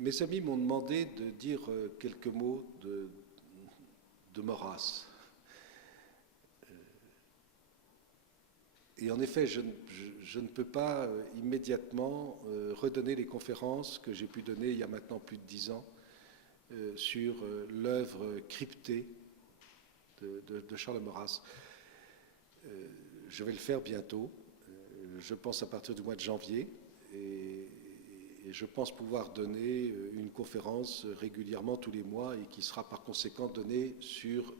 Mes amis m'ont demandé de dire quelques mots de Maurras. Et en effet, je ne peux pas immédiatement redonner les conférences que j'ai pu donner il y a maintenant plus de 10 ans sur l'œuvre cryptée de Charles Maurras. Je vais le faire bientôt, je pense à partir du mois de janvier, et je pense pouvoir donner une conférence régulièrement tous les mois et qui sera par conséquent donnée sur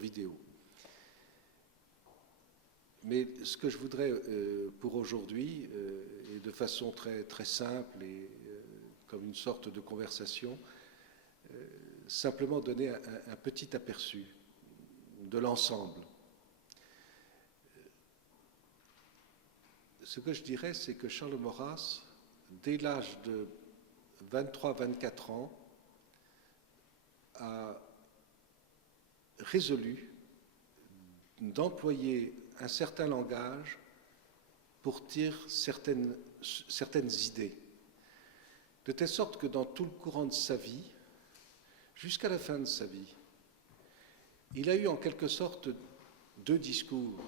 vidéo. Mais ce que je voudrais pour aujourd'hui, et de façon très, très simple et comme une sorte de conversation, simplement donner un petit aperçu de l'ensemble. Ce que je dirais, c'est que Charles Maurras, dès l'âge de 23-24 ans, a résolu d'employer un certain langage pour dire certaines idées, de telle sorte que dans tout le courant de sa vie, jusqu'à la fin de sa vie, il a eu en quelque sorte deux discours,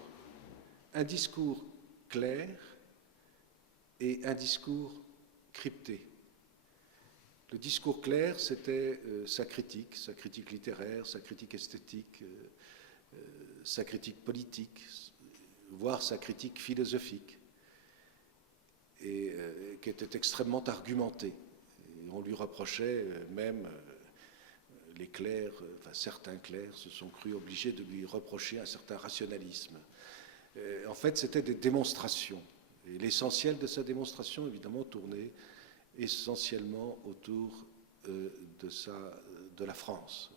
un discours clair et un discours crypté. Le discours clair, c'était sa critique littéraire, sa critique esthétique, sa critique politique, voire sa critique philosophique, et qui était extrêmement argumentée. Et on lui reprochait même, les clercs, enfin certains clercs se sont crus obligés de lui reprocher un certain rationalisme. En fait, c'était des démonstrations. Et l'essentiel de sa démonstration, évidemment, tournait essentiellement autour de la France,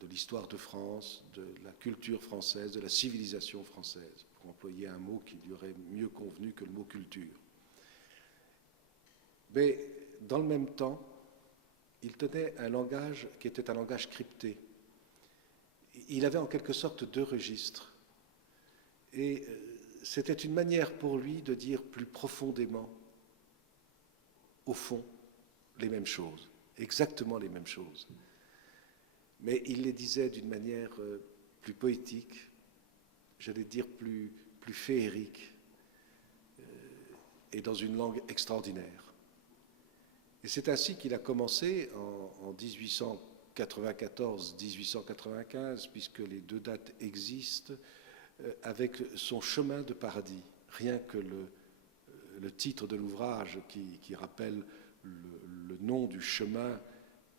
de l'histoire de France, de la culture française, de la civilisation française, pour employer un mot qui lui aurait mieux convenu que le mot culture. Mais dans le même temps, il tenait un langage qui était un langage crypté. Il avait en quelque sorte deux registres. Et c'était une manière pour lui de dire plus profondément, au fond, les mêmes choses, exactement les mêmes choses. Mais il les disait d'une manière plus poétique, j'allais dire plus féerique, et dans une langue extraordinaire. Et c'est ainsi qu'il a commencé en 1894-1895, puisque les deux dates existent, avec son chemin de paradis. Rien que le titre de l'ouvrage qui rappelle le nom du chemin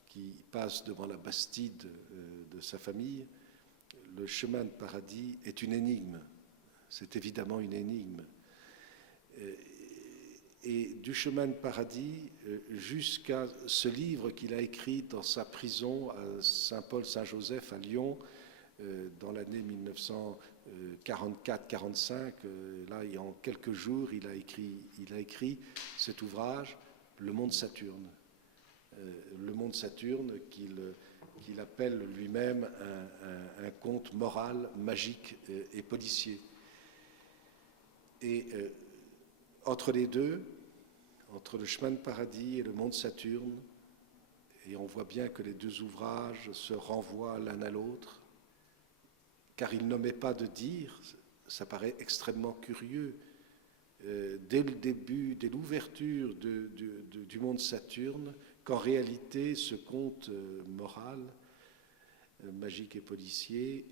qui passe devant la Bastide de sa famille, le chemin de paradis est une énigme. C'est évidemment une énigme. Et du chemin de paradis jusqu'à ce livre qu'il a écrit dans sa prison à Saint-Paul-Saint-Joseph à Lyon dans l'année 1944-45. Là, en quelques jours, il a écrit cet ouvrage, Le Monde Saturne. Le Monde Saturne qu'il appelle lui-même un conte moral, magique et policier. Et entre les deux, entre le chemin de paradis et le monde Saturne, et on voit bien que les deux ouvrages se renvoient l'un à l'autre, car il n'omet pas de dire, ça paraît extrêmement curieux, dès le début, dès l'ouverture du monde Saturne, qu'en réalité ce conte moral, magique et policier,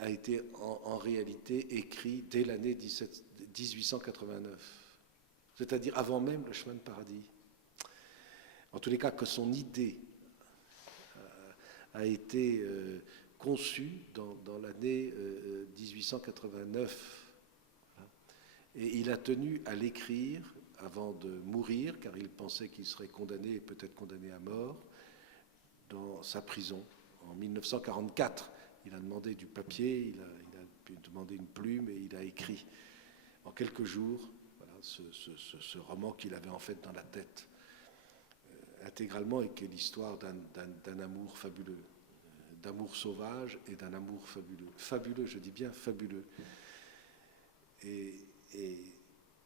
a été en réalité écrit dès l'année 1889. C'est-à-dire avant même le chemin de paradis. En tous les cas, que son idée a été conçue dans l'année 1889. Et il a tenu à l'écrire avant de mourir, car il pensait qu'il serait condamné, et peut-être condamné à mort, dans sa prison. En 1944, il a demandé du papier, il a demandé une plume, et il a écrit en quelques jours ce roman qu'il avait en fait dans la tête intégralement, et qui est l'histoire d'un amour fabuleux, d'amour sauvage et d'un amour fabuleux. Fabuleux, je dis bien fabuleux. Et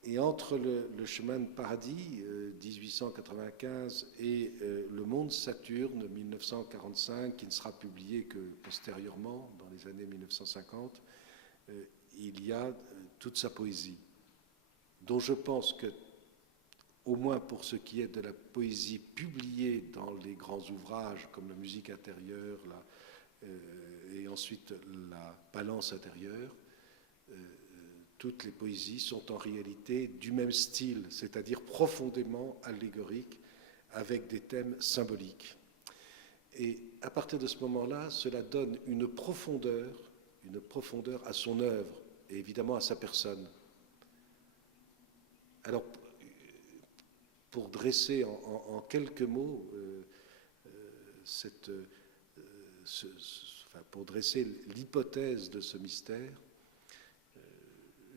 Et entre le chemin de paradis, 1895, et le monde Saturne, 1945, qui ne sera publié que postérieurement, dans les années 1950, il y a toute sa poésie, dont je pense que, au moins pour ce qui est de la poésie publiée dans les grands ouvrages, comme la musique intérieure, et ensuite la balance intérieure, toutes les poésies sont en réalité du même style, c'est-à-dire profondément allégoriques, avec des thèmes symboliques. Et à partir de ce moment-là, cela donne une profondeur à son œuvre, et évidemment à sa personne. Alors, pour dresser en quelques mots, pour dresser l'hypothèse de ce mystère,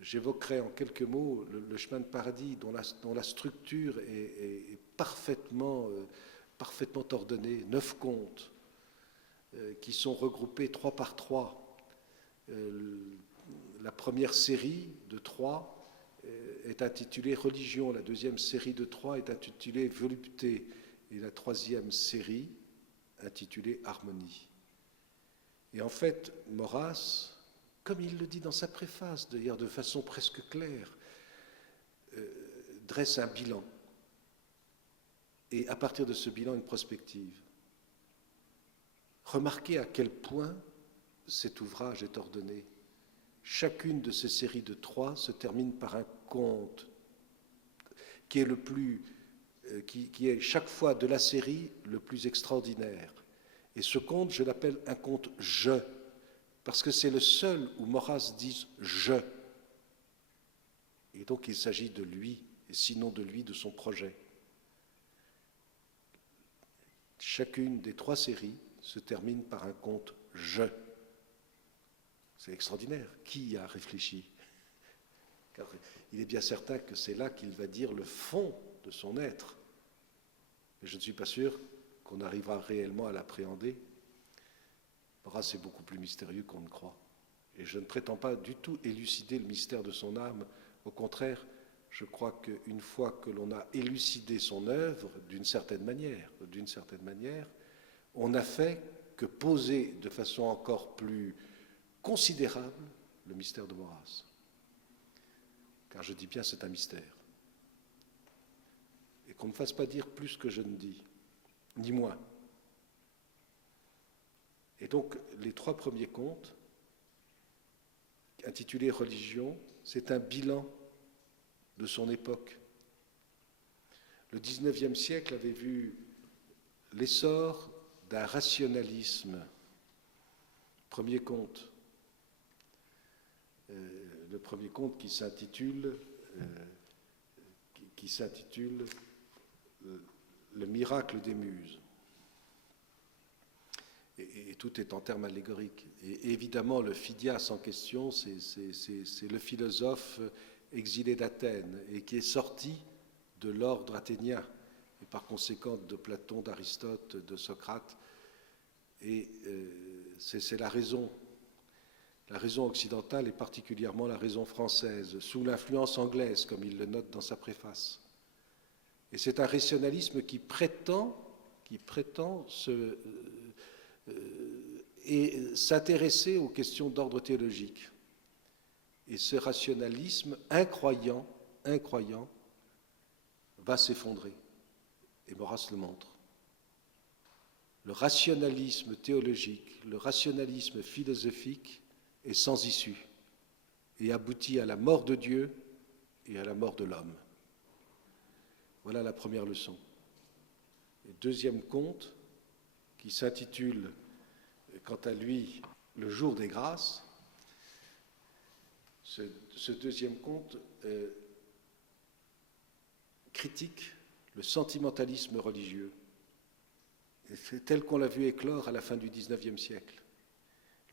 j'évoquerai en quelques mots le chemin de paradis dont la structure est parfaitement ordonnée, 9 contes qui sont regroupés 3 par 3. La première série de 3 est intitulée Religion, la deuxième série de 3 est intitulée Volupté et la troisième série intitulée Harmonie. Et en fait, Maurras, comme il le dit dans sa préface, d'ailleurs de façon presque claire, dresse un bilan. Et à partir de ce bilan, une prospective. Remarquez à quel point cet ouvrage est ordonné. Chacune de ces séries de 3 se termine par un conte qui est chaque fois de la série le plus extraordinaire. Et ce conte, je l'appelle un conte « je », parce que c'est le seul où Maurras dit « je ». Et donc il s'agit de lui, et sinon de lui, de son projet. Chacune des 3 séries se termine par un conte « je ». C'est extraordinaire. Qui y a réfléchi? Car il est bien certain que c'est là qu'il va dire le fond de son être. Mais je ne suis pas sûr qu'on arrivera réellement à l'appréhender. Maurras est beaucoup plus mystérieux qu'on ne croit. Et je ne prétends pas du tout élucider le mystère de son âme. Au contraire, je crois qu'une fois que l'on a élucidé son œuvre, d'une certaine manière, on n'a fait que poser de façon encore plus considérable le mystère de Maurras. Car je dis bien c'est un mystère. Et qu'on ne me fasse pas dire plus que je ne dis, ni moins. Et donc, les 3 premiers contes, intitulés Religion, c'est un bilan de son époque. Le XIXe siècle avait vu l'essor d'un rationalisme. Premier conte. Le premier conte qui s'intitule Le miracle des muses. Et tout est en termes allégoriques. Et évidemment, le Phidias en question, c'est le philosophe exilé d'Athènes et qui est sorti de l'ordre athénien, et par conséquent de Platon, d'Aristote, de Socrate. Et c'est la raison occidentale et particulièrement la raison française, sous l'influence anglaise, comme il le note dans sa préface. Et c'est un rationalisme qui prétend s'intéresser aux questions d'ordre théologique. Et ce rationalisme incroyant, va s'effondrer. Et Maurras le montre. Le rationalisme théologique, le rationalisme philosophique est sans issue et aboutit à la mort de Dieu et à la mort de l'homme. Voilà la première leçon. Et deuxième conte, qui s'intitule, quant à lui, Le jour des grâces. Ce deuxième conte critique le sentimentalisme religieux, et c'est tel qu'on l'a vu éclore à la fin du XIXe siècle.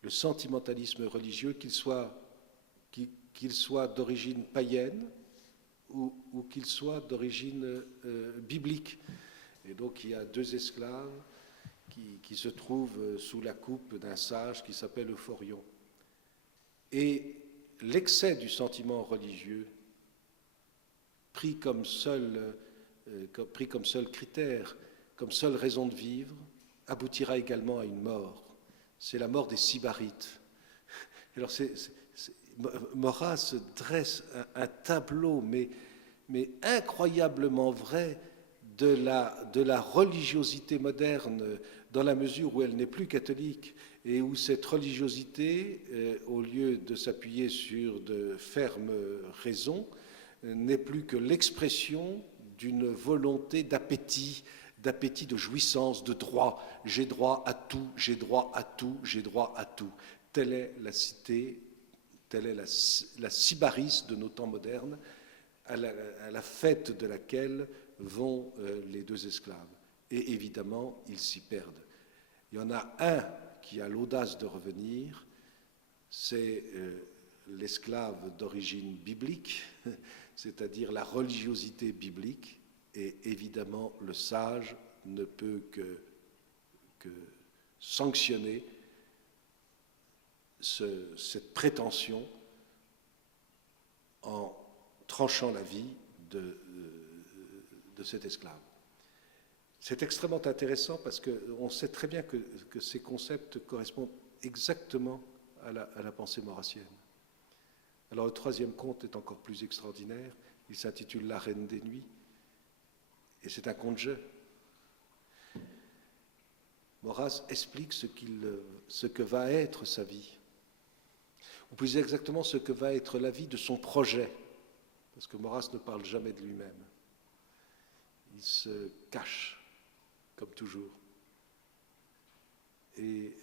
Le sentimentalisme religieux, qu'il soit d'origine païenne ou qu'il soit d'origine biblique. Et donc il y a 2 esclaves qui se trouvent sous la coupe d'un sage qui s'appelle Euphorion. Et l'excès du sentiment religieux pris comme seul critère, comme seule raison de vivre, aboutira également à une mort. C'est la mort des Sybarites. Alors Maurras dresse un tableau, mais incroyablement vrai, de la religiosité moderne, dans la mesure où elle n'est plus catholique, et où cette religiosité, au lieu de s'appuyer sur de fermes raisons, n'est plus que l'expression d'une volonté d'appétit, de jouissance, de droit. J'ai droit à tout, j'ai droit à tout, j'ai droit à tout. Telle est la cité, telle est la sybaris de nos temps modernes, à la fête de laquelle vont les deux esclaves. Et évidemment, ils s'y perdent. Il y en a un qui a l'audace de revenir, c'est l'esclave d'origine biblique, c'est-à-dire la religiosité biblique, et évidemment le sage ne peut que sanctionner cette prétention en tranchant la vie de cet esclave. C'est extrêmement intéressant parce qu'on sait très bien que ces concepts correspondent exactement à la pensée maurassienne. Alors le troisième conte est encore plus extraordinaire, il s'intitule La Reine des Nuits, et c'est un conte-jeu. Maurras explique ce que va être sa vie, ou plus exactement ce que va être la vie de son projet, parce que Maurras ne parle jamais de lui-même. Il se cache, comme toujours. Et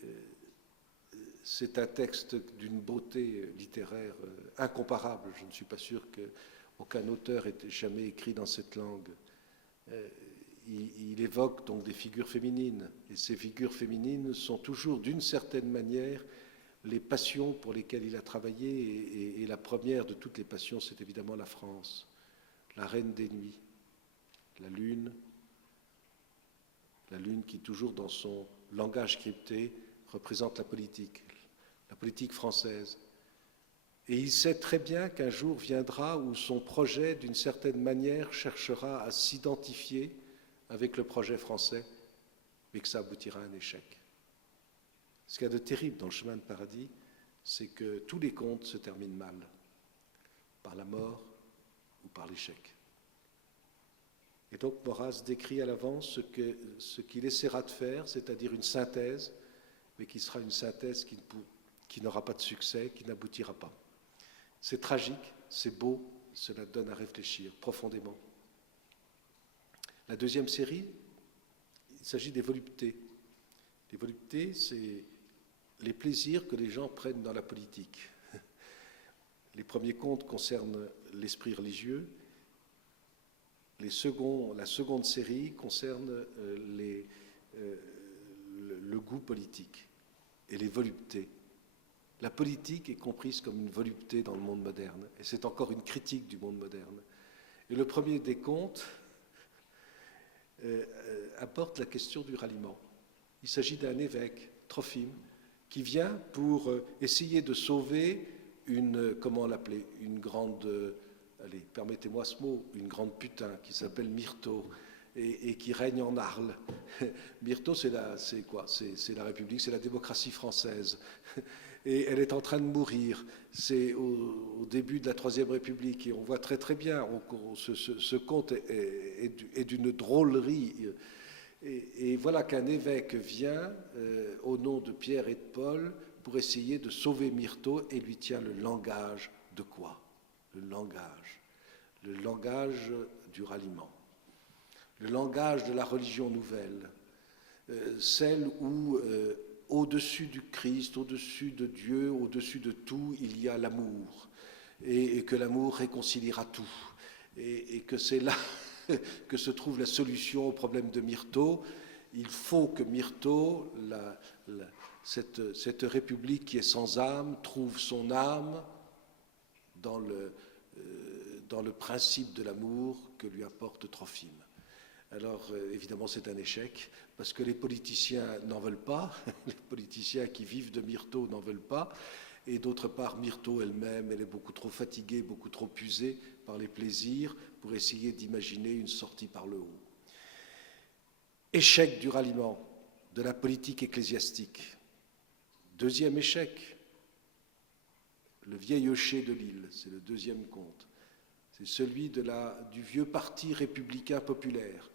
c'est un texte d'une beauté littéraire incomparable. Je ne suis pas sûr qu'aucun auteur ait jamais écrit dans cette langue. Il évoque donc des figures féminines, et ces figures féminines sont toujours, d'une certaine manière, les passions pour lesquelles il a travaillé, et la première de toutes les passions, c'est évidemment la France, la reine des nuits, la lune qui, toujours dans son langage crypté, représente la politique française. Et il sait très bien qu'un jour viendra où son projet, d'une certaine manière, cherchera à s'identifier avec le projet français, mais que ça aboutira à un échec. Ce qu'il y a de terrible dans le chemin de paradis, c'est que tous les contes se terminent mal, par la mort ou par l'échec. Et donc Maurras décrit à l'avance ce qu'il essaiera de faire, c'est-à-dire une synthèse, mais qui sera une synthèse qui n'aura pas de succès, qui n'aboutira pas. C'est tragique, c'est beau, cela donne à réfléchir profondément. La deuxième série, il s'agit des voluptés. Les voluptés, c'est les plaisirs que les gens prennent dans la politique. Les premiers contes concernent l'esprit religieux. La seconde série concerne le goût politique et les voluptés. La politique est comprise comme une volupté dans le monde moderne, et c'est encore une critique du monde moderne. Et le premier des contes apporte la question du ralliement. Il s'agit d'un évêque, Trophime, qui vient pour essayer de sauver comment l'appeler, une grande, allez, permettez-moi ce mot, une grande putain qui s'appelle Myrto et qui règne en Arles. Myrto, c'est quoi ? C'est la République, c'est la démocratie française. Et elle est en train de mourir. C'est au début de la Troisième République. Et on voit très très bien, ce conte est d'une drôlerie. Et voilà qu'un évêque vient, au nom de Pierre et de Paul, pour essayer de sauver Myrto, et lui tient le langage de quoi ? Le langage du ralliement. Le langage de la religion nouvelle. Celle où, au-dessus du Christ, au-dessus de Dieu, au-dessus de tout, il y a l'amour. Et que l'amour réconciliera tout. Et que c'est là que se trouve la solution au problème de Myrto. Il faut que Myrto, cette république qui est sans âme, trouve son âme dans le principe de l'amour que lui apporte Trophime. Alors, évidemment, c'est un échec, parce que les politiciens n'en veulent pas, les politiciens qui vivent de Myrto n'en veulent pas, Et d'autre part, Myrto elle-même, elle est beaucoup trop fatiguée, beaucoup trop usée par les plaisirs pour essayer d'imaginer une sortie par le haut. Échec du ralliement de la politique ecclésiastique. Deuxième échec, le vieil Eucher de Lille, c'est le deuxième conte. C'est celui du vieux parti républicain populaire.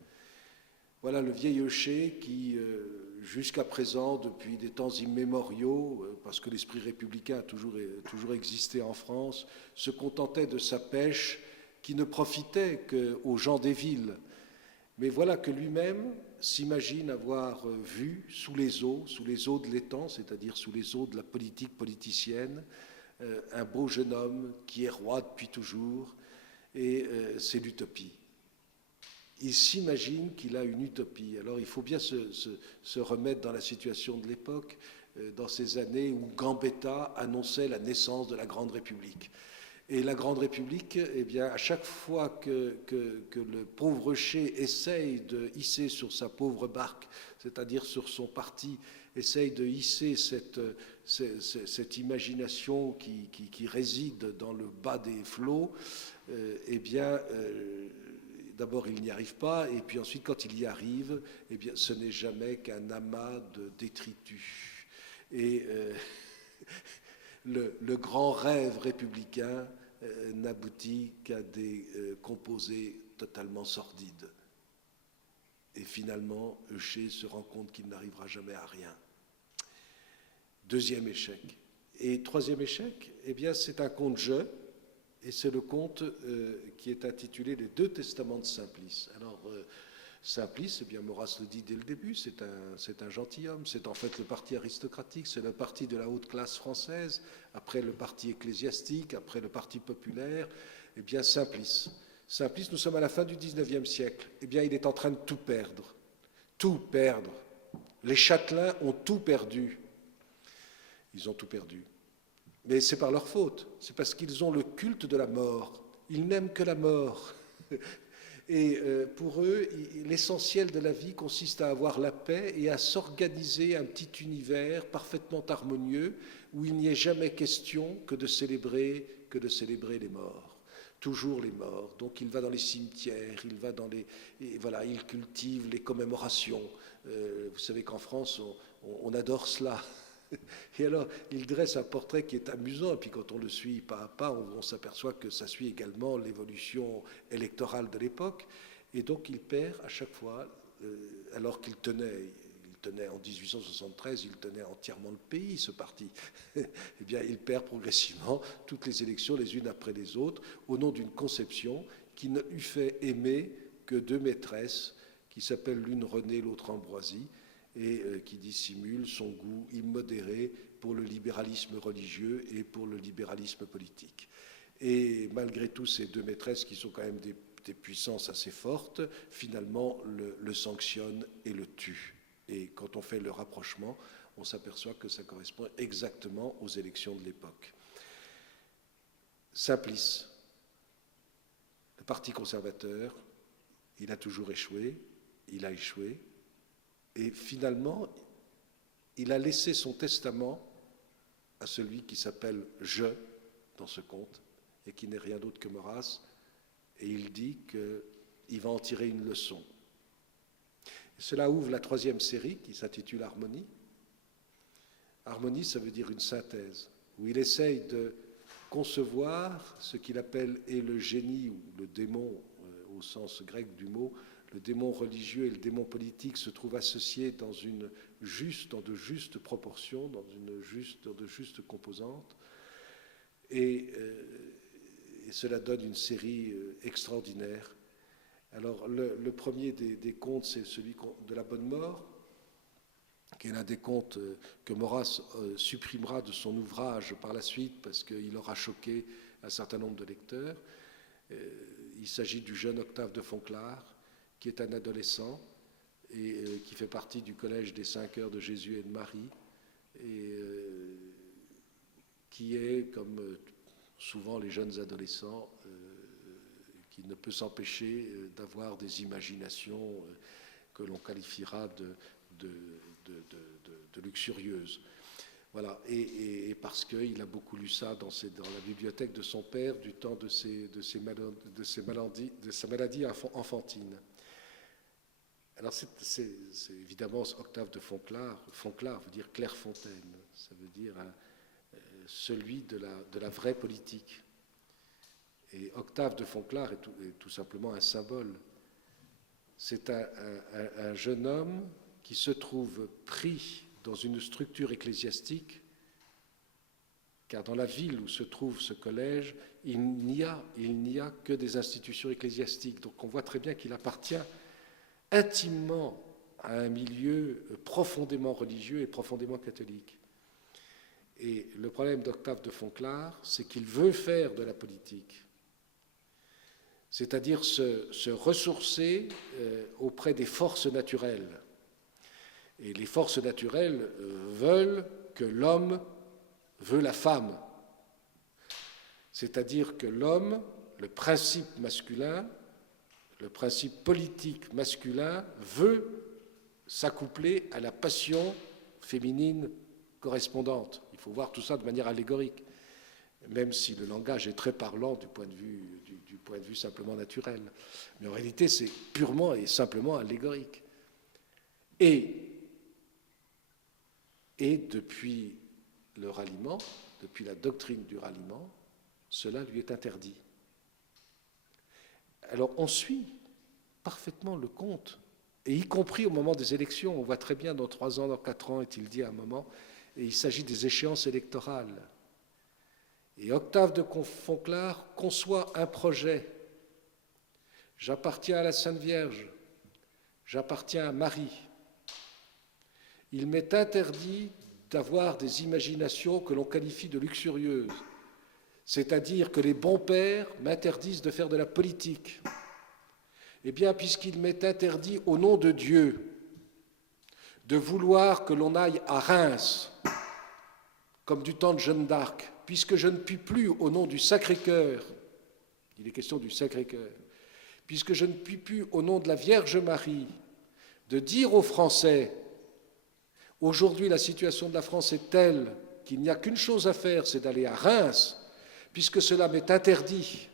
Voilà le vieil Eucher qui, jusqu'à présent, depuis des temps immémoriaux, parce que l'esprit républicain a toujours existé en France, se contentait de sa pêche qui ne profitait qu'aux gens des villes. Mais voilà que lui-même s'imagine avoir vu sous les eaux de l'étang, c'est-à-dire sous les eaux de la politique politicienne, un beau jeune homme qui est roi depuis toujours, et c'est l'utopie. Il s'imagine qu'il a une utopie. Alors il faut bien se remettre dans la situation de l'époque, dans ces années où Gambetta annonçait la naissance de la Grande République. Et la Grande République, eh bien, à chaque fois que le pauvre Eucher essaye de hisser sur sa pauvre barque, c'est-à-dire sur son parti, essaye de hisser cette imagination qui réside dans le bas des flots, eh bien, d'abord il n'y arrive pas, et puis ensuite quand il y arrive, eh bien, ce n'est jamais qu'un amas de détritus. Et le grand rêve républicain n'aboutit qu'à des composés totalement sordides. Et finalement, Eucher se rend compte qu'il n'arrivera jamais à rien. Deuxième échec. Et troisième échec, eh bien, c'est un conte-jeu, et c'est le conte qui est intitulé Les deux testaments de Simplice. Alors, Simplice, eh bien, Maurras le dit dès le début, c'est un gentilhomme, c'est en fait le parti aristocratique, c'est le parti de la haute classe française, après le parti ecclésiastique, après le parti populaire, eh bien, Simplice. Simplice, nous sommes à la fin du XIXe siècle, eh bien, il est en train de tout perdre. Tout perdre. Les châtelains ont tout perdu. Ils ont tout perdu. Mais c'est par leur faute, c'est parce qu'ils ont le culte de la mort. Ils n'aiment que la mort. Et pour eux, l'essentiel de la vie consiste à avoir la paix et à s'organiser un petit univers parfaitement harmonieux où il n'y ait jamais question que de célébrer les morts. Toujours les morts. Donc il va dans les cimetières, il va dans voilà, il cultive les commémorations. Vous savez qu'en France, on adore cela. Et alors, il dresse un portrait qui est amusant, et puis quand on le suit pas à pas, on s'aperçoit que ça suit également l'évolution électorale de l'époque, et donc il perd à chaque fois, alors qu'il tenait en 1873, il tenait entièrement le pays, ce parti, eh bien, il perd progressivement toutes les élections les unes après les autres, au nom d'une conception qui ne lui fait aimer que deux maîtresses, qui s'appellent l'une Renée, l'autre Ambroisie, et qui dissimule son goût immodéré pour le libéralisme religieux et pour le libéralisme politique. Et malgré tout, ces deux maîtresses, qui sont quand même des puissances assez fortes, finalement le sanctionnent et le tuent. Et quand on fait le rapprochement, on s'aperçoit que ça correspond exactement aux élections de l'époque. Simplice, le Parti conservateur, il a toujours échoué, il a échoué, et finalement, il a laissé son testament à celui qui s'appelle « Je » dans ce conte, et qui n'est rien d'autre que Maurras, et il dit qu'il va en tirer une leçon. Et cela ouvre la troisième série qui s'intitule « Harmonie ». Harmonie, ça veut dire une synthèse, où il essaye de concevoir ce qu'il appelle et le génie ou le démon au sens grec du mot. Le démon religieux et le démon politique se trouvent associés dans de justes proportions, dans de justes composantes. Et cela donne une série extraordinaire. Alors, le premier des contes, c'est celui de la Bonne Mort, qui est l'un des contes que Maurras supprimera de son ouvrage par la suite, parce qu'il aura choqué un certain nombre de lecteurs. Il s'agit du jeune Octave de Fonclare, qui est un adolescent et qui fait partie du collège des 5 heures de Jésus et de Marie, et qui est, comme souvent les jeunes adolescents, qui ne peut s'empêcher d'avoir des imaginations que l'on qualifiera de luxurieuses. Voilà, et parce qu'il a beaucoup lu ça dans la bibliothèque de son père du temps de sa maladie enfantine. Alors c'est évidemment Octave de Fonclare. Fonclare veut dire Clairefontaine, ça veut dire celui de la vraie politique. Et Octave de Fonclare est tout simplement un symbole. C'est un jeune homme qui se trouve pris dans une structure ecclésiastique, car dans la ville où se trouve ce collège, il n'y a que des institutions ecclésiastiques. Donc on voit très bien qu'il appartient intimement à un milieu profondément religieux et profondément catholique. Et le problème d'Octave de Fonclare, c'est qu'il veut faire de la politique, c'est-à-dire se ressourcer auprès des forces naturelles. Et les forces naturelles veulent que l'homme veut la femme. C'est-à-dire que l'homme, le principe masculin, le principe politique masculin, veut s'accoupler à la passion féminine correspondante. Il faut voir tout ça de manière allégorique, même si le langage est très parlant du point de vue simplement naturel. Mais en réalité, c'est purement et simplement allégorique. Et depuis le ralliement, depuis la doctrine du ralliement, cela lui est interdit. Alors on suit parfaitement le comte, et y compris au moment des élections. On voit très bien dans 3 ans, dans 4 ans, est-il dit à un moment, et il s'agit des échéances électorales. Et Octave de Fonclare conçoit un projet. J'appartiens à la Sainte Vierge, j'appartiens à Marie. Il m'est interdit d'avoir des imaginations que l'on qualifie de luxurieuses, c'est-à-dire que les bons pères m'interdisent de faire de la politique. Eh bien, puisqu'il m'est interdit au nom de Dieu de vouloir que l'on aille à Reims, comme du temps de Jeanne d'Arc, puisque je ne puis plus au nom du Sacré-Cœur, il est question du Sacré-Cœur, puisque je ne puis plus au nom de la Vierge Marie, de dire aux Français: aujourd'hui, la situation de la France est telle qu'il n'y a qu'une chose à faire, c'est d'aller à Reims, puisque cela m'est interdit,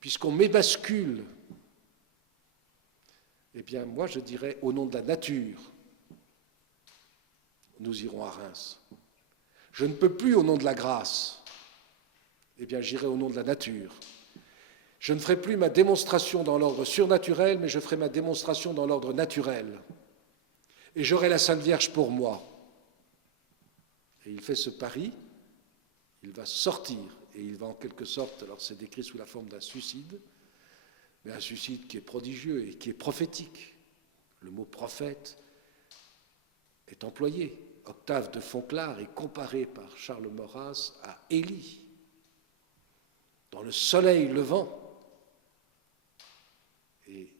puisqu'on m'ébascule. Eh bien, moi, je dirais, au nom de la nature, nous irons à Reims. Je ne peux plus au nom de la grâce. Eh bien, j'irai au nom de la nature. Je ne ferai plus ma démonstration dans l'ordre surnaturel, mais je ferai ma démonstration dans l'ordre naturel. Et j'aurai la Sainte Vierge pour moi. Et il fait ce pari, il va sortir, et il va en quelque sorte, alors c'est décrit sous la forme d'un suicide, mais un suicide qui est prodigieux et qui est prophétique. Le mot prophète est employé. Octave de Fonclare est comparé par Charles Maurras à Élie, dans le soleil levant. Et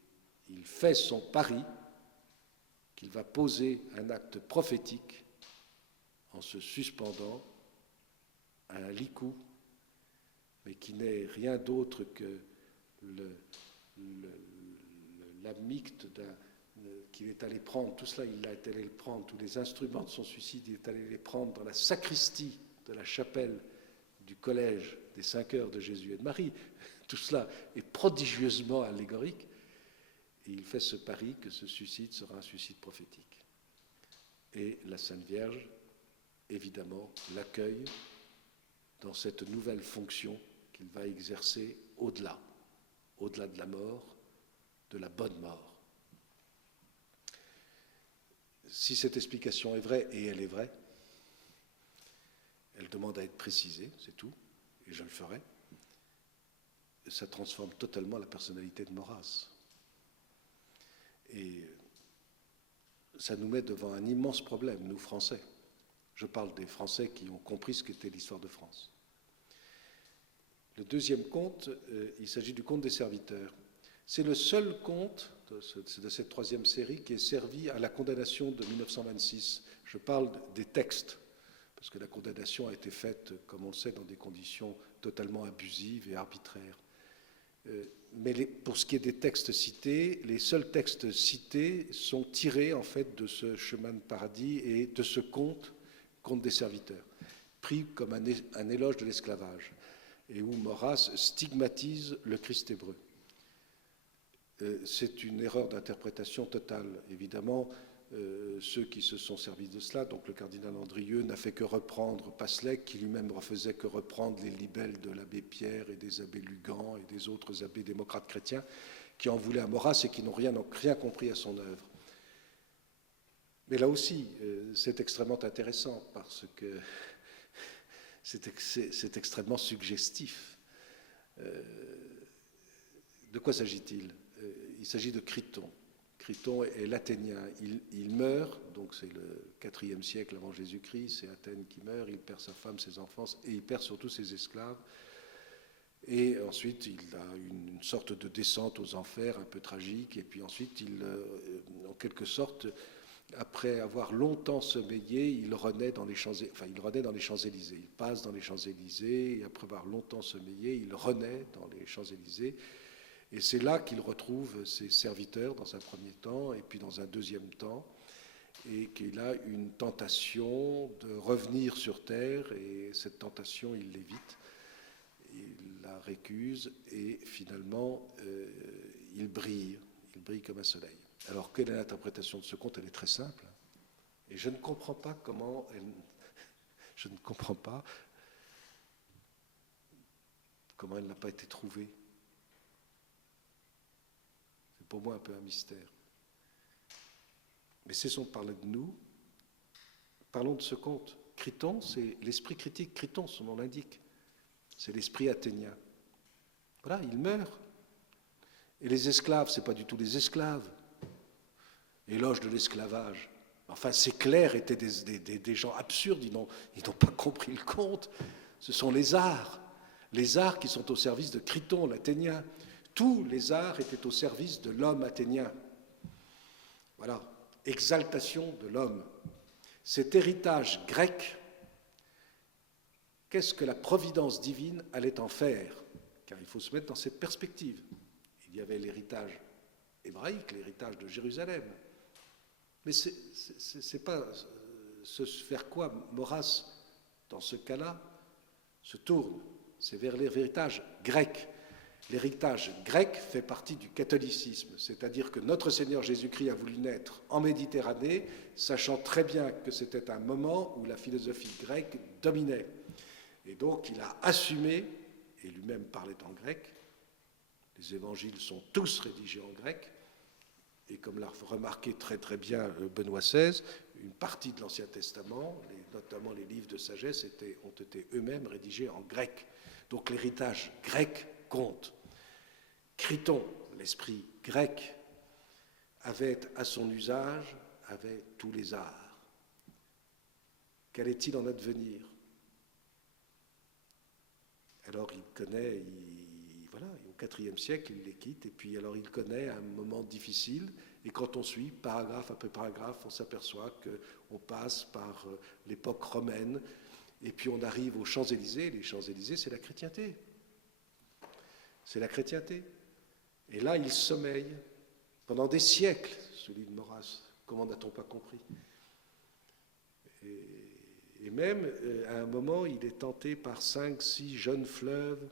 il fait son pari qu'il va poser un acte prophétique en se suspendant à un licou, mais qui n'est rien d'autre que l'amicte qu'il est allé prendre. Tout cela, il est allé le prendre, tous les instruments de son suicide, il est allé les prendre dans la sacristie de la chapelle du collège des 5 heures de Jésus et de Marie. Tout cela est prodigieusement allégorique. Et il fait ce pari que ce suicide sera un suicide prophétique. Et la Sainte Vierge, évidemment, l'accueille dans cette nouvelle fonction qu'il va exercer au-delà de la mort, de la bonne mort. Si cette explication est vraie, et elle est vraie, elle demande à être précisée, c'est tout, et je le ferai. Ça transforme totalement la personnalité de Maurras. Et ça nous met devant un immense problème, nous Français. Je parle des Français qui ont compris ce qu'était l'histoire de France. Le deuxième conte, il s'agit du conte des serviteurs. C'est le seul conte de cette troisième série qui est servi à la condamnation de 1926. Je parle des textes, parce que la condamnation a été faite, comme on le sait, dans des conditions totalement abusives et arbitraires. Mais pour ce qui est des textes cités, les seuls textes cités sont tirés en fait de ce chemin de paradis et de ce conte conte des serviteurs, pris comme un éloge de l'esclavage, et où Maurras stigmatise le Christ hébreu. C'est une erreur d'interprétation totale. Évidemment, ceux qui se sont servis de cela, donc le cardinal Andrieux n'a fait que reprendre Passelecq, qui lui-même ne refaisait que reprendre les libelles de l'abbé Pierre et des abbés Lugan et des autres abbés démocrates chrétiens, qui en voulaient à Maurras et qui n'ont rien compris à son œuvre. Mais là aussi, c'est extrêmement intéressant parce que c'est extrêmement suggestif. De quoi s'agit-il? Il s'agit de Criton. Criton est l'Athénien. Il meurt, donc c'est le IVe siècle avant Jésus-Christ, c'est Athènes qui meurt, il perd sa femme, ses enfants, et il perd surtout ses esclaves. Et ensuite, il a une sorte de descente aux enfers un peu tragique, et puis ensuite, en quelque sorte, après avoir longtemps sommeillé, il renaît dans les Champs-Élysées. Il passe dans les Champs-Élysées, et après avoir longtemps sommeillé, il renaît dans les Champs-Élysées. Et c'est là qu'il retrouve ses serviteurs dans un premier temps, et puis dans un deuxième temps, et qu'il a une tentation de revenir sur terre, et cette tentation, il l'évite, il la récuse, et finalement, il brille comme un soleil. Alors, quelle est l'interprétation de ce conte? Elle est très simple, et je ne comprends pas comment elle n'a pas été trouvée. Pour moi un peu un mystère. Mais cessons de parler de nous, parlons de ce conte. Criton, c'est l'esprit critique. Criton, son nom l'indique, c'est l'esprit athénien. Voilà, il meurt. Et les esclaves, ce n'est pas du tout les esclaves. Éloge de l'esclavage. Enfin, ces clercs étaient des gens absurdes, ils n'ont pas compris le conte. Ce sont les arts qui sont au service de Criton, l'Athénien. Tous les arts étaient au service de l'homme athénien. Voilà, exaltation de l'homme. Cet héritage grec, qu'est-ce que la providence divine allait en faire? Car il faut se mettre dans cette perspective. Il y avait l'héritage hébraïque, l'héritage de Jérusalem. Mais c'est pas ce vers quoi Maurras, dans ce cas-là, se tourne. C'est vers l'héritage grec. L'héritage grec fait partie du catholicisme, c'est-à-dire que notre Seigneur Jésus-Christ a voulu naître en Méditerranée, sachant très bien que c'était un moment où la philosophie grecque dominait. Et donc il a assumé, et lui-même parlait en grec, les évangiles sont tous rédigés en grec, et comme l'a remarqué très très bien Benoît XVI, une partie de l'Ancien Testament, notamment les livres de sagesse, ont été eux-mêmes rédigés en grec. Donc l'héritage grec compte. Criton, l'esprit grec, avait à son usage tous les arts. Qu'allait-il en advenir? Alors il connaît, au IVe siècle, il les quitte, et puis alors il connaît un moment difficile, et quand on suit paragraphe après paragraphe, on s'aperçoit qu'on passe par l'époque romaine, et puis on arrive aux Champs-Élysées. Les Champs-Élysées, c'est la chrétienté. C'est la chrétienté. Et là, il sommeille pendant des siècles, souligne Maurras. Comment n'a-t-on pas compris? Et même, à un moment, il est tenté par 5-6 jeunes fleuves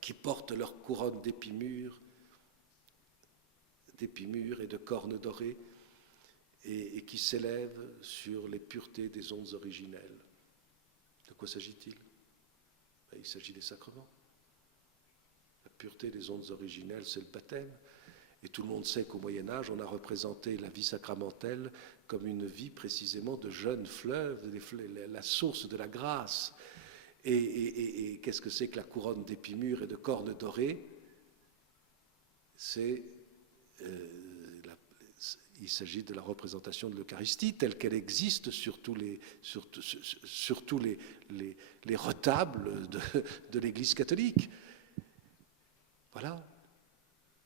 qui portent leur couronne d'épimures et de cornes dorées et qui s'élèvent sur les puretés des ondes originelles. De quoi s'agit-il? Il s'agit des sacrements. La pureté des ondes originelles, c'est le baptême. Et tout le monde sait qu'au Moyen-Âge, on a représenté la vie sacramentelle comme une vie précisément de jeunes fleuves, la source de la grâce. Et qu'est-ce que c'est que la couronne d'épimures et de cornes dorées? Il s'agit de la représentation de l'Eucharistie telle qu'elle existe sur tous les retables de l'Église catholique. Voilà.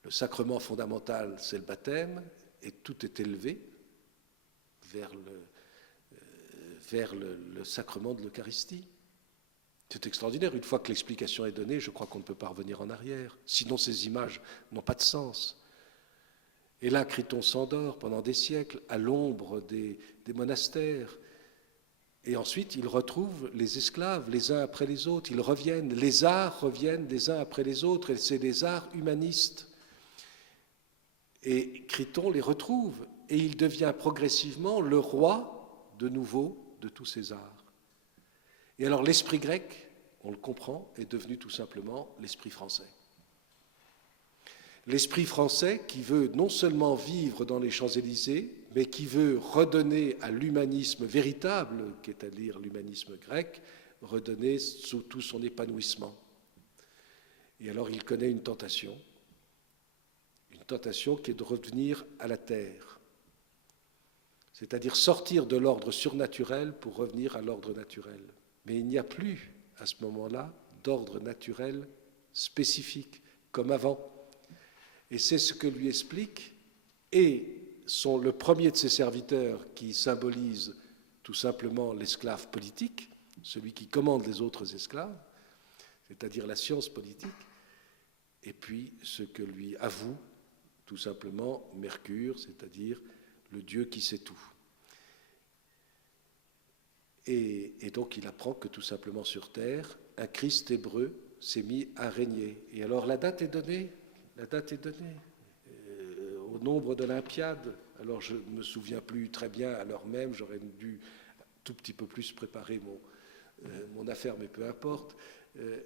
Le sacrement fondamental, c'est le baptême, et tout est élevé vers le sacrement de l'Eucharistie. C'est extraordinaire. Une fois que l'explication est donnée, je crois qu'on ne peut pas revenir en arrière. Sinon, ces images n'ont pas de sens. Et là, Criton s'endort pendant des siècles à l'ombre des des monastères. Et ensuite, il retrouve les esclaves, les uns après les autres. Ils reviennent, les arts reviennent les uns après les autres, et c'est des arts humanistes. Et Criton les retrouve, et il devient progressivement le roi, de nouveau, de tous ces arts. Et alors l'esprit grec, on le comprend, est devenu tout simplement l'esprit français. L'esprit français qui veut non seulement vivre dans les Champs-Élysées, mais qui veut redonner à l'humanisme véritable, qui est à dire l'humanisme grec, redonner tout son épanouissement. Et alors il connaît une tentation qui est de revenir à la terre, c'est-à-dire sortir de l'ordre surnaturel pour revenir à l'ordre naturel. Mais il n'y a plus, à ce moment-là, d'ordre naturel spécifique, comme avant. Et c'est ce que lui explique, et le premier de ses serviteurs qui symbolise tout simplement l'esclave politique, celui qui commande les autres esclaves, c'est-à-dire la science politique, et puis ce que lui avoue tout simplement Mercure, c'est-à-dire le Dieu qui sait tout. Et donc il apprend que tout simplement sur Terre, un Christ hébreu s'est mis à régner. Et alors la date est donnée, au nombre d'Olympiades. Alors je ne me souviens plus très bien à l'heure même, j'aurais dû un tout petit peu plus préparer mon affaire, mais peu importe.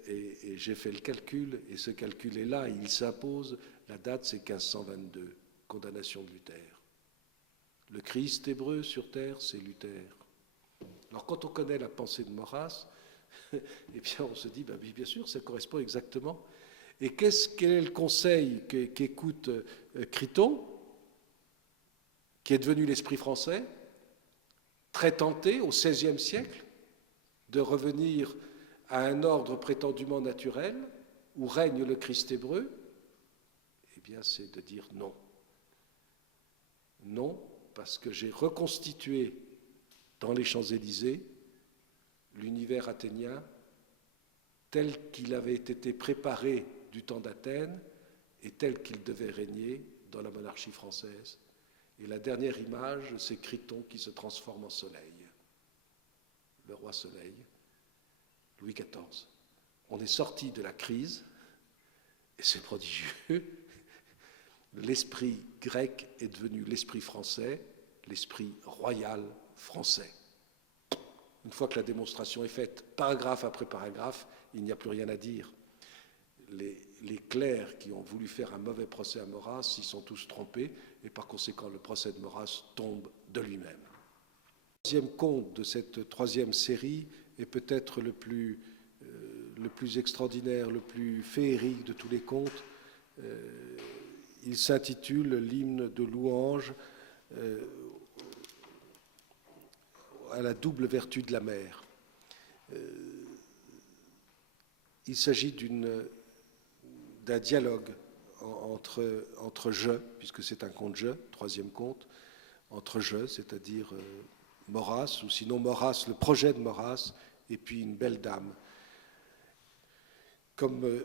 Et j'ai fait le calcul, et ce calcul est là, il s'impose. La date, c'est 1522, condamnation de Luther. Le Christ hébreu sur terre, c'est Luther. Alors quand on connaît la pensée de Maurras, eh bien on se dit, ben, bien sûr, ça correspond exactement. Et quel est le conseil qu'écoute Criton, qui est devenu l'esprit français, très tenté au XVIe siècle de revenir à un ordre prétendument naturel où règne le Christ hébreu? Eh bien, c'est de dire non. Non, parce que j'ai reconstitué dans les Champs-Élysées l'univers athénien tel qu'il avait été préparé du temps d'Athènes et tel qu'il devait régner dans la monarchie française. Et la dernière image, c'est Criton qui se transforme en soleil, le roi soleil, Louis XIV. On est sorti de la crise, et c'est prodigieux. L'esprit grec est devenu l'esprit français, l'esprit royal français. Une fois que la démonstration est faite, paragraphe après paragraphe, il n'y a plus rien à dire. Les clercs qui ont voulu faire un mauvais procès à Maurras s'y sont tous trompés, et par conséquent le procès de Maurras tombe de lui-même. Le deuxième conte de cette troisième série est peut-être le plus extraordinaire, le plus féerique de tous les contes. Il s'intitule l'hymne de louange à la double vertu de la mer. Il s'agit d'un dialogue entre je, puisque c'est un conte je, troisième conte, entre je, c'est-à-dire Maurras, ou sinon Maurras, le projet de Maurras, et puis une belle dame. Comme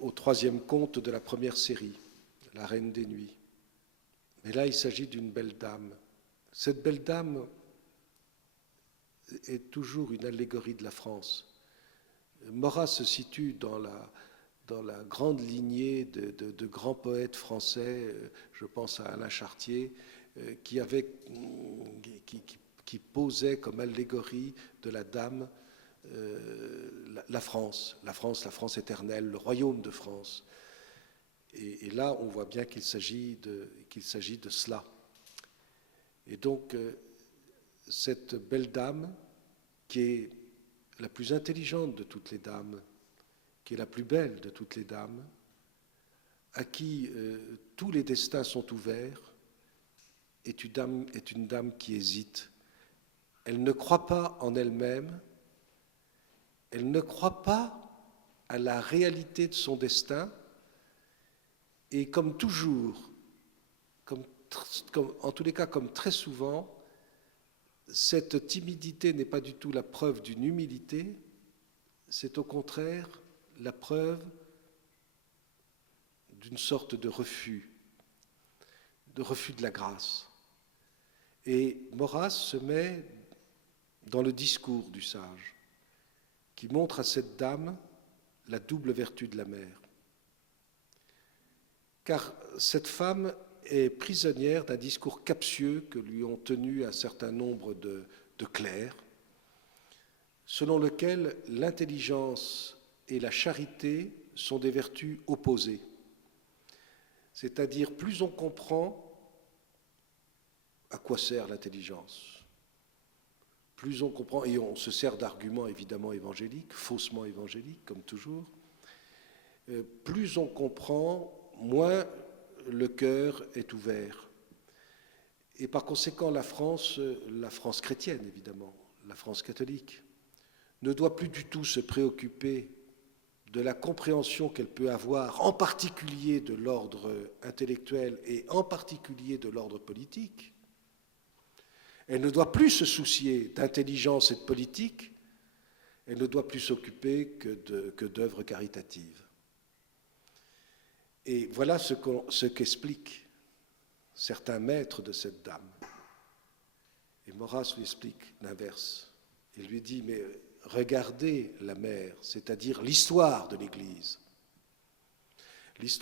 au troisième conte de la première série, La Reine des Nuits. Mais là, il s'agit d'une belle dame. Cette belle dame est toujours une allégorie de la France. Maurras se situe dans la grande lignée de grands poètes français, je pense à Alain Chartier, qui posait comme allégorie de la dame la France éternelle, le royaume de France. Et là, on voit bien qu'il s'agit de cela. Et donc, cette belle dame, qui est la plus intelligente de toutes les dames, qui est la plus belle de toutes les dames, à qui tous les destins sont ouverts, est une dame qui hésite. Elle ne croit pas en elle-même, elle ne croit pas à la réalité de son destin, et comme toujours, en tous les cas comme très souvent, cette timidité n'est pas du tout la preuve d'une humilité, c'est au contraire la preuve d'une sorte de refus de la grâce. Et Maurras se met dans le discours du sage, qui montre à cette dame la double vertu de la mère. Car cette femme est prisonnière d'un discours captieux que lui ont tenu un certain nombre de clercs, selon lequel l'intelligence et la charité sont des vertus opposées. C'est-à-dire, plus on comprend à quoi sert l'intelligence, plus on comprend, et on se sert d'arguments évidemment évangéliques, faussement évangéliques, comme toujours, plus on comprend, moins le cœur est ouvert. Et par conséquent, la France chrétienne évidemment, la France catholique, ne doit plus du tout se préoccuper de la compréhension qu'elle peut avoir, en particulier de l'ordre intellectuel et en particulier de l'ordre politique. Elle ne doit plus se soucier d'intelligence et de politique, elle ne doit plus s'occuper que d'œuvres caritatives. Et voilà ce qu'expliquent certains maîtres de cette dame. Et Maurras lui explique l'inverse. Il lui dit, mais regardez la mère, c'est-à-dire l'histoire de l'Église.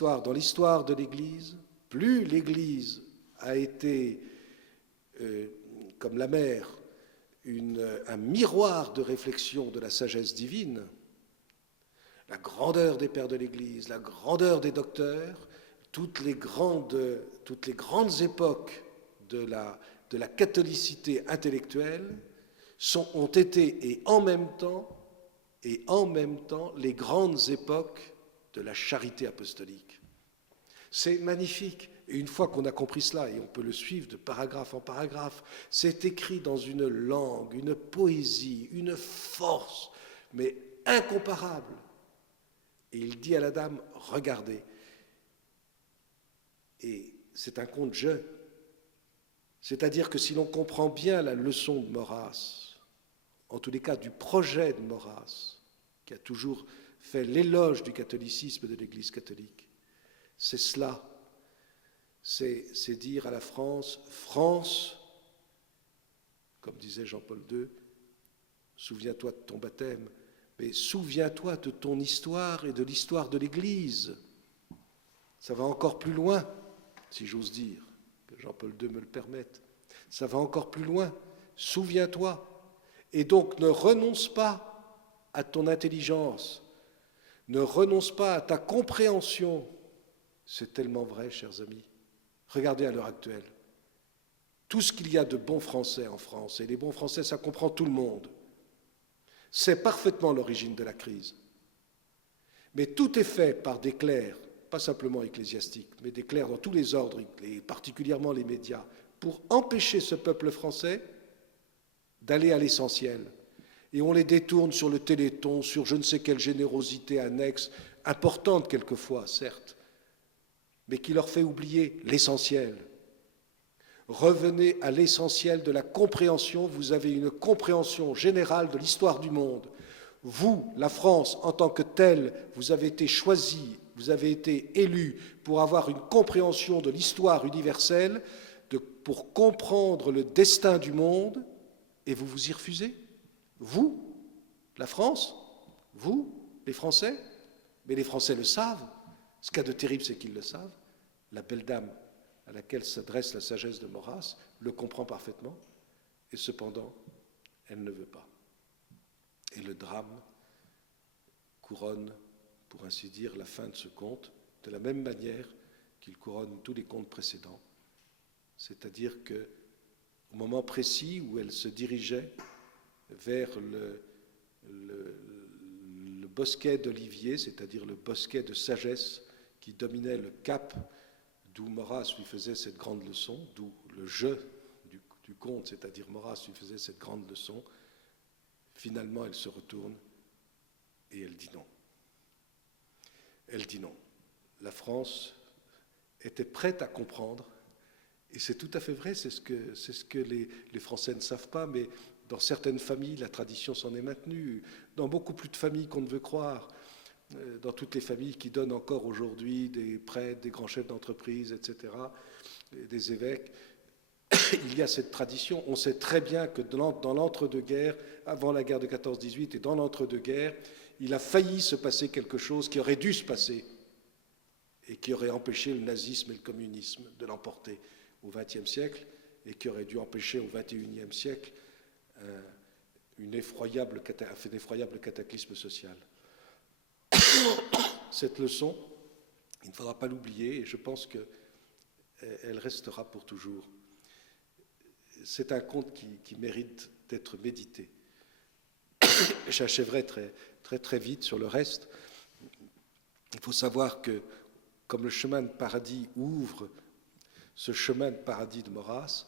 Dans l'histoire de l'Église, plus l'Église a été, comme la mère, un miroir de réflexion de la sagesse divine, la grandeur des pères de l'Église, la grandeur des docteurs, toutes les grandes époques de la catholicité intellectuelle ont été et en même temps les grandes époques de la charité apostolique. C'est magnifique. Et une fois qu'on a compris cela, et on peut le suivre de paragraphe en paragraphe, c'est écrit dans une langue, une poésie, une force, mais incomparable. Et il dit à la dame, regardez. Et c'est un conte-jeu. C'est-à-dire que si l'on comprend bien la leçon de Maurras, en tous les cas du projet de Maurras, qui a toujours fait l'éloge du catholicisme et de l'Église catholique, c'est cela. C'est dire à la France, France, comme disait Jean-Paul II, souviens-toi de ton baptême, mais souviens-toi de ton histoire et de l'histoire de l'Église. Ça va encore plus loin, si j'ose dire, que Jean-Paul II me le permette. Ça va encore plus loin. Souviens-toi. Et donc ne renonce pas à ton intelligence, ne renonce pas à ta compréhension. C'est tellement vrai, chers amis. Regardez à l'heure actuelle. Tout ce qu'il y a de bons Français en France, et les bons Français, ça comprend tout le monde, c'est parfaitement l'origine de la crise. Mais tout est fait par des clercs, pas simplement ecclésiastiques, mais des clercs dans tous les ordres, et particulièrement les médias, pour empêcher ce peuple français d'aller à l'essentiel. Et on les détourne sur le Téléthon, sur je ne sais quelle générosité annexe, importante quelquefois, certes, mais qui leur fait oublier l'essentiel. Revenez à l'essentiel de la compréhension. Vous avez une compréhension générale de l'histoire du monde. Vous, la France, en tant que telle, vous avez été choisi, vous avez été élu pour avoir une compréhension de l'histoire universelle, pour comprendre le destin du monde, et vous vous y refusez. Vous, la France, vous, les Français, mais les Français le savent. Ce qu'il y a de terrible, c'est qu'ils le savent. La belle dame à laquelle s'adresse la sagesse de Maurras le comprend parfaitement, et cependant, elle ne veut pas. Et le drame couronne, pour ainsi dire, la fin de ce conte, de la même manière qu'il couronne tous les contes précédents. C'est-à-dire qu'au moment précis où elle se dirigeait vers le bosquet d'olivier, c'est-à-dire le bosquet de sagesse qui dominait le cap d'où Maurras lui faisait cette grande leçon, d'où le jeu du conte, c'est-à-dire Maurras lui faisait cette grande leçon, finalement elle se retourne et elle dit non. Elle dit non. La France était prête à comprendre, et c'est tout à fait vrai, c'est ce que les Français ne savent pas, mais dans certaines familles, la tradition s'en est maintenue, dans beaucoup plus de familles qu'on ne veut croire, dans toutes les familles qui donnent encore aujourd'hui des prêtres, des grands chefs d'entreprise, etc., des évêques. il y a cette tradition. On sait très bien que dans l'entre-deux-guerres, avant la guerre de 14-18 et dans l'entre-deux-guerres, il a failli se passer quelque chose qui aurait dû se passer et qui aurait empêché le nazisme et le communisme de l'emporter au XXe siècle et qui aurait dû empêcher au XXIe siècle un effroyable cataclysme social. Cette leçon, il ne faudra pas l'oublier et je pense qu'elle restera pour toujours. C'est un conte qui mérite d'être médité. J'achèverai très vite sur le reste. Il faut savoir que, comme le chemin de paradis ouvre ce chemin de paradis de Maurras,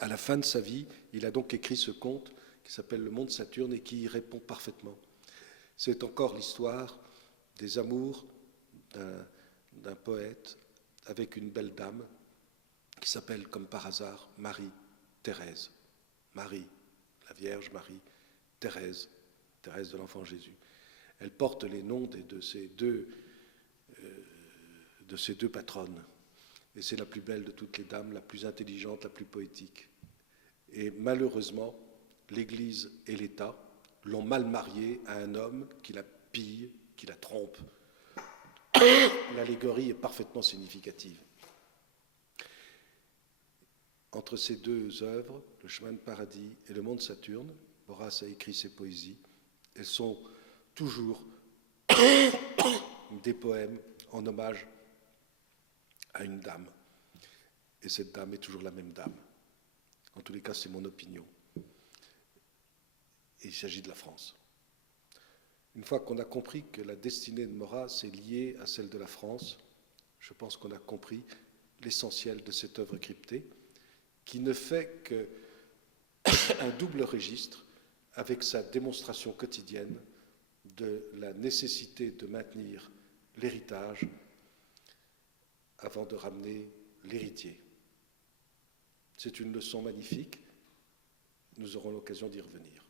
à la fin de sa vie, il a donc écrit ce conte qui s'appelle Le Monde Saturne et qui y répond parfaitement. C'est encore l'histoire des amours d'un poète avec une belle dame qui s'appelle, comme par hasard, Marie-Thérèse. Marie, la Vierge Marie, Thérèse de l'Enfant Jésus. Elle porte les noms de ces deux patronnes. Et c'est la plus belle de toutes les dames, la plus intelligente, la plus poétique. Et malheureusement, l'Église et l'État l'ont mal mariée à un homme qui la pille, qui la trompe. L'allégorie est parfaitement significative. Entre ces deux œuvres, Le chemin de paradis et Le monde Saturne, Maurras a écrit ses poésies. Elles sont toujours des poèmes en hommage à une dame. Et cette dame est toujours la même dame. En tous les cas, c'est mon opinion. Et il s'agit de la France. Une fois qu'on a compris que la destinée de Maurras est liée à celle de la France, je pense qu'on a compris l'essentiel de cette œuvre cryptée, qui ne fait qu'un double registre avec sa démonstration quotidienne de la nécessité de maintenir l'héritage avant de ramener l'héritier. C'est une leçon magnifique, nous aurons l'occasion d'y revenir.